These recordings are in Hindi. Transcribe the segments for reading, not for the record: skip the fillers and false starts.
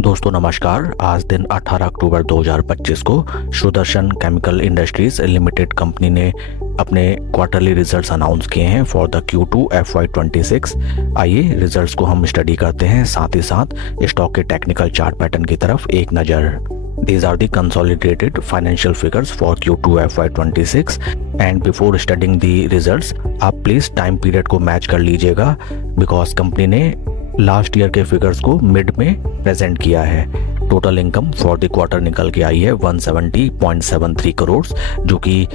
दोस्तों नमस्कार। आज दिन 18 अक्टूबर 2025 को Sudarshan chemical industries limited company ने अपने क्वार्टरली रिजल्ट्स अनाउंस किए हैं फॉर द Q2 FY26। आइए रिजल्ट्स को हम स्टडी करते हैं, साथ ही साथ स्टॉक के टेक्निकल चार्ट पैटर्न की तरफ एक नज़र। These are the consolidated financial figures for Q2 FY26 and before studying the results आप प्लीज़ टाइम पीरियड को मैच कर लीजिएगा बिकॉज कंपनी ने लास्ट ईयर के फिगर्स को मिड में प्रेजेंट किया है। Total income for the quarter निकल के आई है 170.73 करोड़, जो कि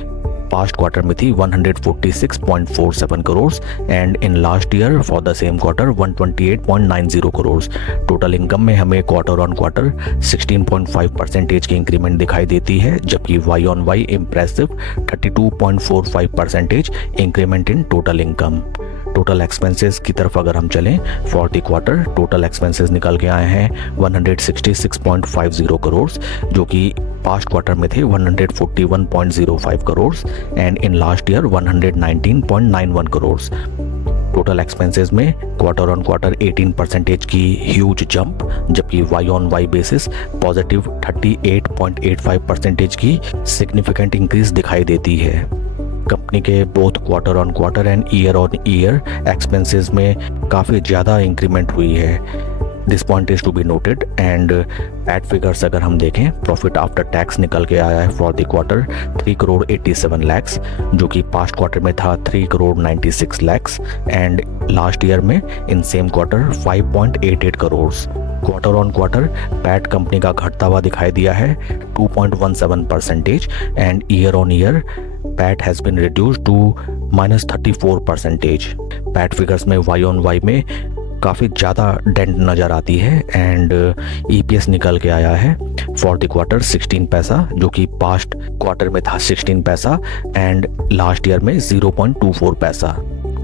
पास्ट क्वार्टर में थी 146.47 crore and in last year for the same quarter 128.90 crore. Total income में हमें क्वार्टर ऑन क्वार्टर 16.5% की इंक्रीमेंट दिखाई देती है, जबकि Y on Y impressive 32.45% increment in total income. Total expenses की तरफ अगर हम चलें for the quarter, total expenses निकल के आए हैं 166.50 करोड़, जो कि पास्ट क्वार्टर में थे 141.05 crore and in last year 119.91 crore. Total expenses में क्वार्टर ऑन क्वार्टर 18% की ह्यूज जंप, जबकि Y on Y basis positive 38.85% की सिग्निफिकेंट इंक्रीज दिखाई देती है। कंपनी के both quarter on quarter and year on year expenses में काफ़ी ज़्यादा इंक्रीमेंट हुई है। This point is to be noted and at figures अगर हम देखें, प्रॉफिट आफ्टर टैक्स निकल के आया है for the quarter 3 crore 87 lakhs, जो कि पास्ट क्वार्टर में था 3 crore 96 lakhs and last year में in same quarter 5.88 crore. Quarter on quarter PAT company का घटता हुआ दिखाई दिया है 2.17% and year on year PAT has been reduce to -34%। PAT figures में वाई ऑन वाई में काफ़ी ज़्यादा डेंट नज़र आती है एंड EPS निकल के आया है फॉर द क्वार्टर 16 पैसा, जो कि पास्ट क्वार्टर में था 16 पैसा एंड लास्ट ईयर में 0.24 पैसा।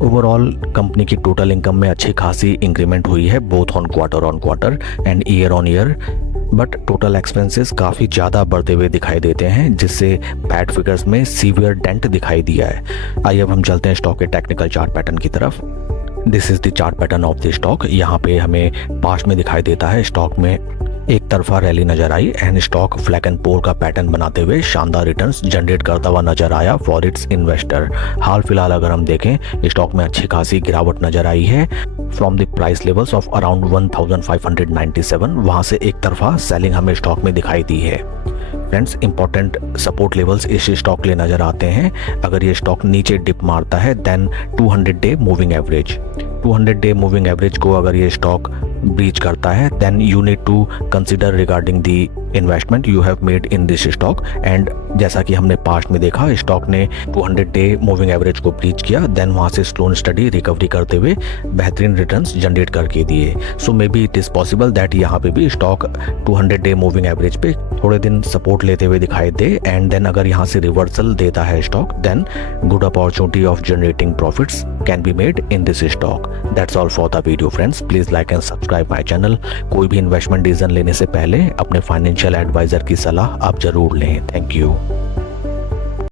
ओवरऑल कंपनी की टोटल इनकम में अच्छी खासी इंक्रीमेंट हुई है both on quarter and year on year, but total expenses काफ़ी ज़्यादा बढ़ते हुए दिखाई देते हैं, जिससे पैट फिगर्स में सीवियर डेंट दिखाई दिया है। आइए अब हम चलते हैं स्टॉक के टेक्निकल चार्ट पैटर्न की तरफ। This is the chart pattern of the stock. यहाँ पे हमें पास्ट में दिखाई देता है स्टॉक में एक तरफा रैली नजर आई and stock flag and pole का पैटर्न बनाते हुए शानदार रिटर्न्स जनरेट करता हुआ नजर आया फॉर इट्स इन्वेस्टर। हाल फिलहाल अगर हम देखें, स्टॉक में अच्छी खासी गिरावट नजर आई है from the price levels of around 1597, वहां से एक तरफा सेलिंग हमें स्टॉक में दिखाई दी है। फ्रेंड्स, इंपॉर्टेंट सपोर्ट लेवल्स इस स्टॉक के लिए नजर आते हैं। अगर ये स्टॉक नीचे डिप मारता है then 200 day moving average, 200 day moving average को अगर ये स्टॉक ब्रीच करता है then you need to consider regarding the investment you have made in this stock. And जैसा कि हमने पास्ट में देखा, स्टॉक ने 200 डे मूविंग एवरेज को ब्रीच किया, देन वहाँ से स्लो एंड स्टडी रिकवरी करते हुए बेहतरीन रिटर्न्स जनरेट करके दिए। So maybe it is possible that यहाँ पे भी स्टॉक 200 डे मूविंग एवरेज पे थोड़े दिन सपोर्ट लेते हुए दिखाई दे एंड देन अगर यहाँ से रिवर्सल देता है stock, then good opportunity of generating profits can be made in this stock. That's all for the video friends. Please like and subscribe my channel. कोई भी इन्वेस्टमेंट डिसीजन लेने से पहले अपने फाइनेंशियल एडवाइजर की सलाह आप जरूर लें। Thank you.